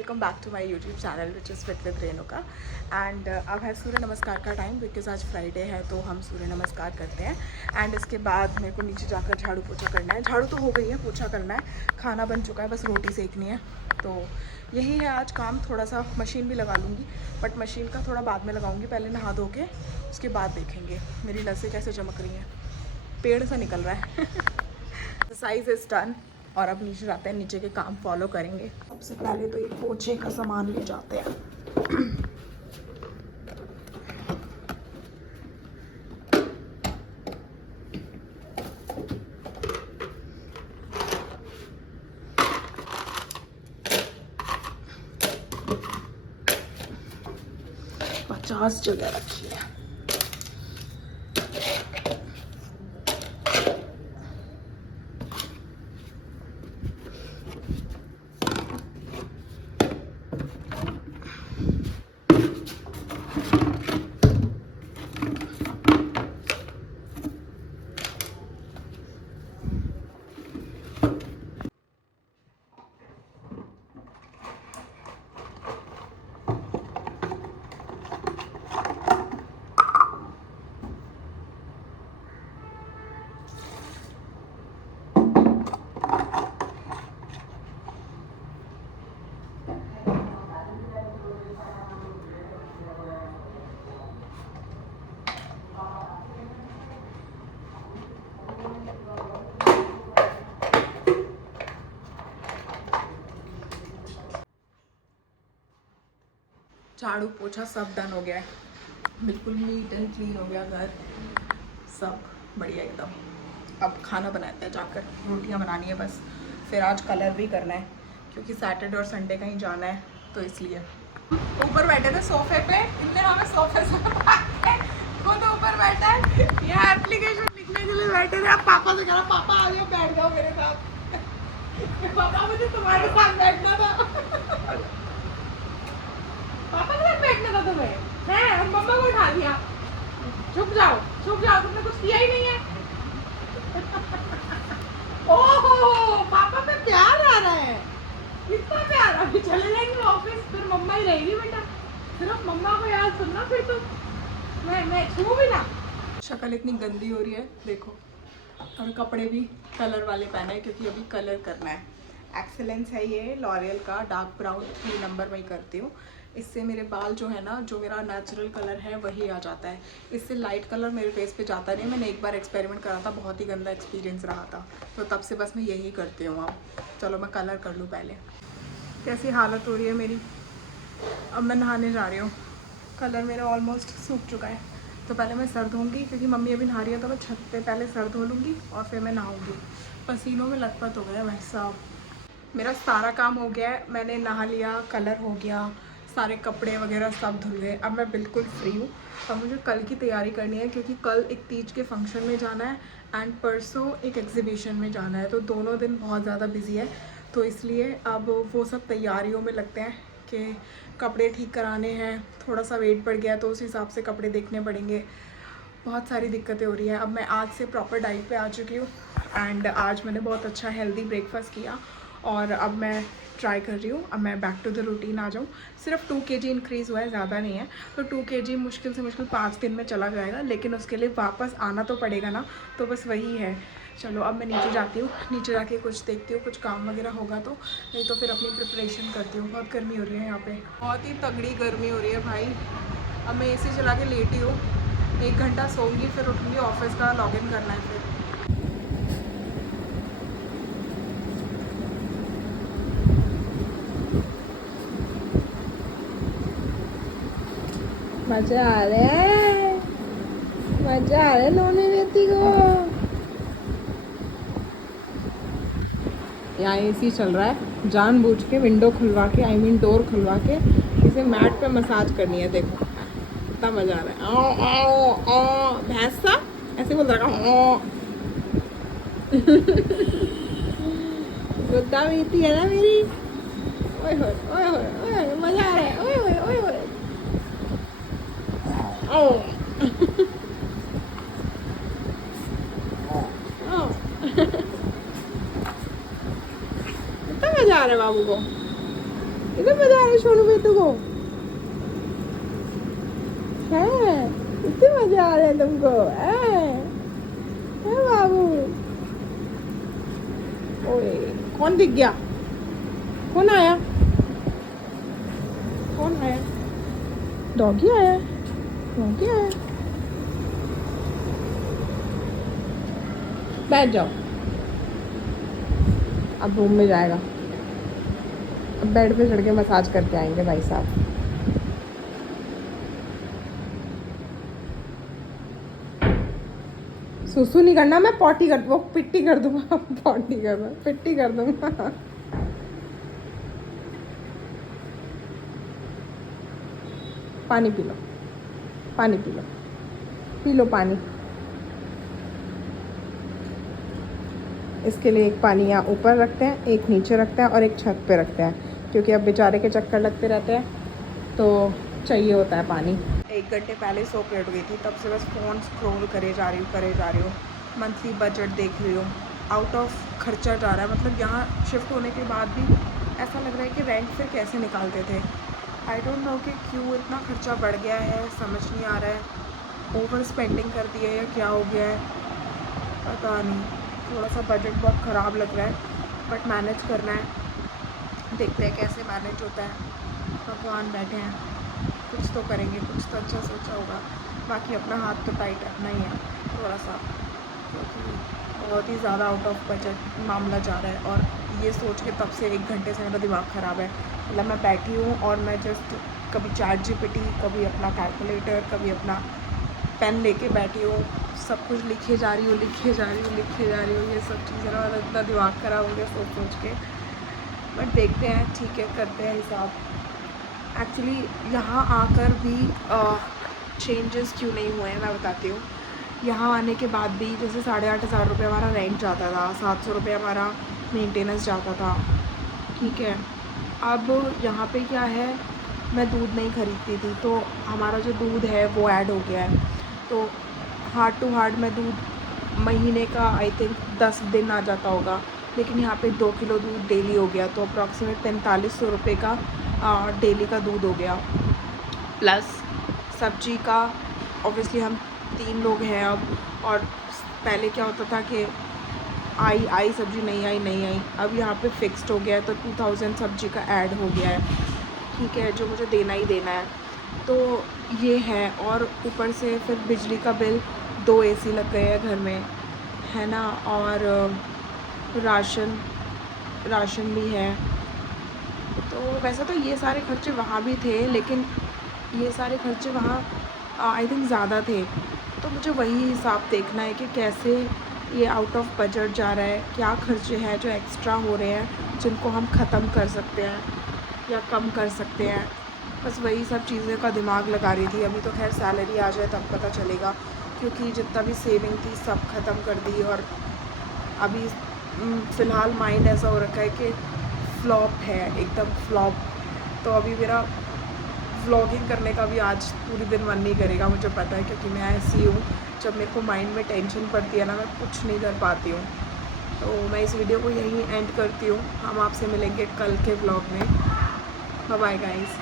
Welcome back to my YouTube channel which is fit with Renuka. And अब है सूर्य नमस्कार का टाइम बिकॉज आज फ्राइडे है तो हम सूर्य नमस्कार करते हैं। एंड इसके बाद मेरे को नीचे जाकर झाड़ू पोछा करना है। झाड़ू तो हो गई है, पोछा करना है, खाना बन चुका है, बस रोटी सेकनी है। तो यही है आज काम। थोड़ा सा मशीन भी लगा लूँगी बट मशीन का थोड़ा बाद में लगाऊँगी, पहले नहा धो के उसके बाद देखेंगे मेरी नसें कैसे चमक रही हैं। पेड़ से निकल रहा है। एक्सरसाइज इज़ डन और अब नीचे जाते हैं, नीचे के काम फॉलो करेंगे। सबसे पहले तो ये पोछे का सामान ले जाते हैं। पचास जगह रखी है। झाड़ू पोछा सब डन हो गया है, बिल्कुल नीट एंड क्लीन हो गया घर, सब बढ़िया एकदम। अब खाना बनाते हैं जाकर, रोटियां बनानी है बस। फिर आज कलर भी करना है क्योंकि सैटरडे और संडे कहीं जाना है तो इसलिए। ऊपर बैठे थे सोफे पे, इतने हमें सोफे से खुद ऊपर बैठा है, यहाँ एप्लीकेशन लिखने के लिए बैठे थे। अब पापा से कह रहा पापा आ जाओ बैठ जाओ मेरे साथ। पापा मुझे तुम्हारे साथ बैठना था। पापा के साथ बैठना था तुम्हें, हैं? और मम्मा को उठा दिया। चुप जाओ, तुमने कुछ किया ही नहीं है। ओहो, पापा पे प्यार आ रहा है, कितना प्यार। अभी चले जाएंगे ऑफिस, फिर मम्मा ही रहेगी बेटा, सिर्फ मम्मा को याद सुनना। फिर तो मैं छू भी ना। शक्ल इतनी गंदी हो रही है देखो, और कपड़े भी कलर वाले पहने हैं क्योंकि अभी कलर करना है। एक्सेलेंस है ये लॉरियल का, डार्क ब्राउन 3 नंबर में ही करती हूँ। इससे मेरे बाल जो है ना, जो मेरा नेचुरल कलर है वही आ जाता है। इससे लाइट कलर मेरे फेस पे जाता नहीं। मैंने एक बार एक्सपेरिमेंट करा था, बहुत ही गंदा एक्सपीरियंस रहा था, तो तब से बस मैं यही करती हूँ। अब चलो मैं कलर कर लूँ पहले। कैसी हालत हो रही है मेरी। अब मैं नहाने जा रही हूँ, कलर मेरा ऑलमोस्ट सूख चुका है। तो पहले मैं सर धोऊंगी क्योंकि मम्मी अभी नहा रही है, तो मैं छत पे पहले सर धो लूँगी और फिर मैं नहाऊंगी। पसीनों में लथपथ हो गया भाई साहब। मेरा सारा काम हो गया है, मैंने नहा लिया, कलर हो गया, सारे कपड़े वगैरह सब धुल गए। अब मैं बिल्कुल फ्री हूँ। अब मुझे कल की तैयारी करनी है क्योंकि कल एक तीज के फंक्शन में जाना है एंड परसों एक एग्जीबिशन में जाना है, तो दोनों दिन बहुत ज़्यादा बिजी है। तो इसलिए अब वो सब तैयारियों में लगते हैं कि कपड़े ठीक कराने हैं। थोड़ा सा वेट बढ़ गया तो उस हिसाब से कपड़े देखने पड़ेंगे। बहुत सारी दिक्कतें हो रही हैं। अब मैं आज से प्रॉपर डाइट पे आ चुकी हूँ एंड आज मैंने बहुत अच्छा हेल्दी ब्रेकफास्ट किया और अब मैं ट्राई कर रही हूँ अब मैं बैक टू द रूटीन आ जाऊँ। सिर्फ 2 kg इंक्रीज़ हुआ है, ज़्यादा नहीं है। तो 2 kg मुश्किल से मुश्किल 5 दिन में चला जाएगा, लेकिन उसके लिए वापस आना तो पड़ेगा ना, तो बस वही है। चलो अब मैं नीचे जाती हूँ, नीचे जाके कुछ देखती हूँ, कुछ काम वगैरह होगा तो, नहीं तो फिर अपनी प्रिपरेशन करती हूँ। बहुत गर्मी हो रही है यहाँ पे, बहुत ही तगड़ी गर्मी हो रही है भाई। अब मैं AC चला के लेटी हूँ, 1 घंटा सोऊंगी, फिर उठूँगी, ऑफिस का लॉगिन करना है। फिर मजा आ रहा है, मजा आ रहा है नौने रेती को। यहाँ AC चल रहा है, जानबूझ के विंडो खुलवा के, आई मीन डोर खुलवा के इसे मैट पे मसाज करनी है। देखो कितना मजा आ रहा है। आओ आओ आओ, भैंस सा ऐसे बोल रहा है। गुद्दा बीती है ना मेरी। ओए होए ओए होए ओए होए, मजा आ रहा है। ओए होए ओए होए, आओ। कितना मजा आ रहा है बाबू को। कितना मजा आ रहा है सोनू बेटू को है, इतने मजा आ रहे हैं तुमको है बाबू। ओए कौन दिख गया, कौन आया, कौन आया, डॉगी आया, डॉगी आया। बैठ जाओ, अब रूम में जाएगा, अब बेड पे चढ़ के मसाज करके आएंगे भाई साहब। सुसु नहीं करना, मैं पॉटी कर, वो पिट्टी कर दूंगा पॉटी कर दूंगा, पिट्टी कर दूंगा। पानी पी लो, पानी पी लो, पी लो पानी। इसके लिए एक पानी यहाँ ऊपर रखते हैं, एक नीचे रखते हैं और एक छत पे रखते हैं, क्योंकि अब बेचारे के चक्कर लगते रहते हैं तो चाहिए होता है पानी। 1 घंटे पहले सो के उठ गई थी, तब से बस फ़ोन स्क्रॉल करे जा रही हूँ। मंथली बजट देख रही हूँ, आउट ऑफ खर्चा जा रहा है। मतलब यहाँ शिफ्ट होने के बाद भी ऐसा लग रहा है कि रेंट फिर कैसे निकालते थे। आई डोंट नो कि क्यों इतना खर्चा बढ़ गया है, समझ नहीं आ रहा है। ओवर स्पेंडिंग कर दी है या क्या हो गया है पता नहीं। थोड़ा सा बजट बहुत ख़राब लग रहा है, बट मैनेज करना है, देखते हैं कैसे मैनेज होता है। भगवान बैठे हैं, कुछ तो करेंगे, कुछ तो अच्छा सोचा होगा। बाकी अपना हाथ तो टाइट रखना ही है थोड़ा सा, क्योंकि बहुत ही ज़्यादा आउट ऑफ बजट मामला जा रहा है। और ये सोच के तब से 1 घंटे से मेरा दिमाग ख़राब है। मतलब मैं बैठी हूँ और मैं जस्ट कभी चैट जीपीटी, कभी अपना कैलकुलेटर, कभी अपना पेन लेके बैठी हूँ, सब कुछ लिखे जा रही हूँ। ये सब चीज़ें ना, इतना दिमाग ख़राब हो गया सोच के। बट देखते हैं, ठीक है, करते हैं हिसाब। एक्चुअली यहाँ आकर भी चेंजेस क्यों नहीं हुए हैं मैं बताती हूँ। यहाँ आने के बाद भी जैसे 8,500 रुपये हमारा रेंट जाता था, 700 रुपये हमारा मेंटेनेंस जाता था, ठीक है। अब यहाँ पे क्या है, मैं दूध नहीं ख़रीदती थी तो हमारा जो दूध है वो ऐड हो गया है। तो हार्ड टू हार्ड मैं दूध महीने का आई थिंक 10 दिन आ जाता होगा, लेकिन यहाँ पे 2 किलो दूध डेली हो गया, तो अप्रॉक्सीमेट 4500 रुपये का डेली का दूध हो गया। प्लस सब्जी का, ऑब्वियसली हम 3 लोग हैं अब, और पहले क्या होता था कि आई सब्ज़ी, नहीं आई, अब यहाँ पे फिक्स्ड हो गया है, तो 2000 सब्जी का ऐड हो गया है, ठीक है, जो मुझे देना ही देना है। तो ये है, और ऊपर से फिर बिजली का बिल, 2 एसी लग गए हैं घर में, है ना, और राशन भी है। तो वैसे तो ये सारे खर्चे वहाँ भी थे, लेकिन ये सारे खर्चे वहाँ आई थिंक ज़्यादा थे। तो मुझे वही हिसाब देखना है कि कैसे ये आउट ऑफ बजट जा रहा है, क्या खर्चे हैं जो एक्स्ट्रा हो रहे हैं, जिनको हम ख़त्म कर सकते हैं या कम कर सकते हैं। बस वही सब चीज़ें का दिमाग लगा रही थी। अभी तो खैर सैलरी आ जाए तब पता चलेगा, क्योंकि जितना भी सेविंग थी सब ख़त्म कर दी। और अभी फ़िलहाल माइंड ऐसा हो रखा है कि फ्लॉप है, एकदम फ्लॉप। तो अभी मेरा व्लॉगिंग करने का भी आज पूरी दिन मन नहीं करेगा, मुझे पता है, क्योंकि मैं ऐसी हूँ, जब मेरे को माइंड में टेंशन पड़ती है ना, मैं कुछ नहीं कर पाती हूँ। तो मैं इस वीडियो को यहीं एंड करती हूँ। हम आपसे मिलेंगे कल के व्लॉग में। Bye bye guys.